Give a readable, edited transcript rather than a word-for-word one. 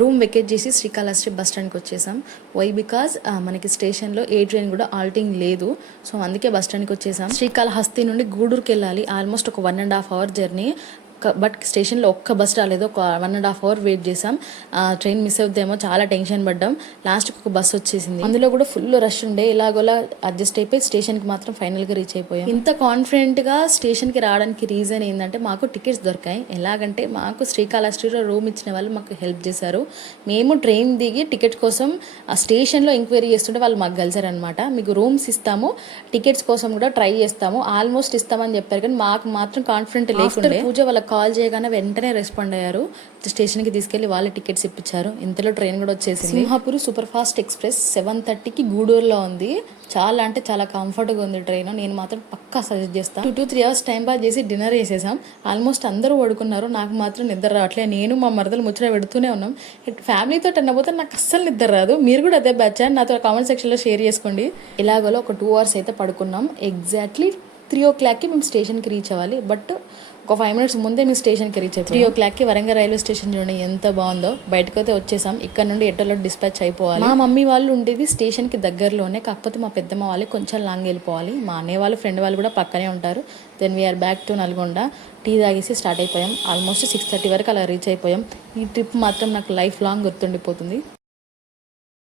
Room vacate చేసి Srikalahasti bus స్టాండ్కి వచ్చేసాం. వై బికాజ్ మనకి స్టేషన్లో ఏ ట్రైన్ కూడా ఆల్టింగ్ లేదు. సో అందుకే బస్ స్టాండ్కి వచ్చేసాం. శ్రీకాళహస్తి నుండి గూడూరుకి వెళ్ళాలి. ఆల్మోస్ట్ ఒక 1.5 hour జర్నీ. బట్ స్టేషన్లో ఒక్క బస్ రాలేదు. ఒక 1.5 hour వెయిట్ చేసాం. ట్రైన్ మిస్ అవుతామో చాలా టెన్షన్ పడ్డాం. లాస్ట్కి ఒక బస్ వచ్చేసింది. అందులో కూడా ఫుల్ రష్ ఉండే. ఇలాగోలా అడ్జస్ట్ అయిపోయి స్టేషన్కి మాత్రం ఫైనల్గా రీచ్ అయిపోయాం. ఇంత కాన్ఫిడెంట్గా స్టేషన్కి రావడానికి రీజన్ ఏంటంటే మాకు టికెట్స్ దొరికాయి. ఎలాగంటే మాకు శ్రీకాళహస్తిలో రూమ్ ఇచ్చిన వాళ్ళు మాకు హెల్ప్ చేశారు. మేము ట్రైన్ దిగి టికెట్ కోసం ఆ స్టేషన్లో ఎంక్వైరీ చేస్తుంటే వాళ్ళు మాకు కలిసారనమాట. మీకు రూమ్స్ ఇస్తాము, టికెట్స్ కోసం కూడా ట్రై చేస్తాము, ఆల్మోస్ట్ ఇస్తామని చెప్పారు. కానీ మాకు మాత్రం కాన్ఫిడెంట్ లేకుండే. పూజ వాళ్ళకి కాల్ చేయగానే వెంటనే రెస్పాండ్ అయ్యారు. స్టేషన్కి తీసుకెళ్లి వాళ్ళే టికెట్స్ ఇప్పించారు. ఇంతలో ట్రైన్ కూడా వచ్చేసింది. సింహాపూర్ సూపర్ ఫాస్ట్ ఎక్స్ప్రెస్ 7:30కి గూడూరులో ఉంది. చాలా అంటే చాలా కంఫర్ట్గా ఉంది ట్రైన్. నేను మాత్రం పక్కా సజెస్ట్ చేస్తాను. 2-3 hours టైం పాస్ చేసి డిన్నర్ చేసేసాం. ఆల్మోస్ట్ అందరూ పడుకున్నారు. నాకు మాత్రం నిద్ర రావట్లేదు. నేను మా మరదలు ముచ్చట పెడుతూనే ఉన్నాం. ఫ్యామిలీతో అన్నపోతే నాకు అస్సలు నిద్ర రాదు. మీరు కూడా అదే బ్యాచ్ నాతో కామెంట్ సెక్షన్లో షేర్ చేసుకోండి. ఇలాగలో ఒక 2 hours అయితే పడుకున్నాం. ఎగ్జాక్ట్లీ 3 o'clockకి మేము స్టేషన్కి రీచ్ అవ్వాలి. బట్ ఒక 5 minutes ముందే మేము స్టేషన్కి రీచ్ అయిపోయి 3 o'clockకి వరంగల్ రైల్వే స్టేషన్ చూడండి ఎంత బాగుందో. బయటకు అయితే వచ్చేసాం. ఇక్కడ నుండి ఎట్టలో డిస్పాచ్ అయిపోవాలి. మా మమ్మీ వాళ్ళు ఉండేది స్టేషన్కి దగ్గరలోనే. కాకపోతే మా పెద్దమ్మ వాళ్ళు కొంచెం లాంగ్ వెళ్ళిపోవాలి. మా అన్నయ్య వాళ్ళు ఫ్రెండ్ వాళ్ళు కూడా పక్కనే ఉంటారు. Then we're back to Nalgonda. Tea తాగేసి స్టార్ట్ అయిపోయాం. ఆల్మోస్ట్ 6:30 వరకు అలా రీచ్ అయిపోయాం. ఈ ట్రిప్ మాత్రం నాకు లైఫ్ లాంగ్ గుర్తుండిపోతుంది.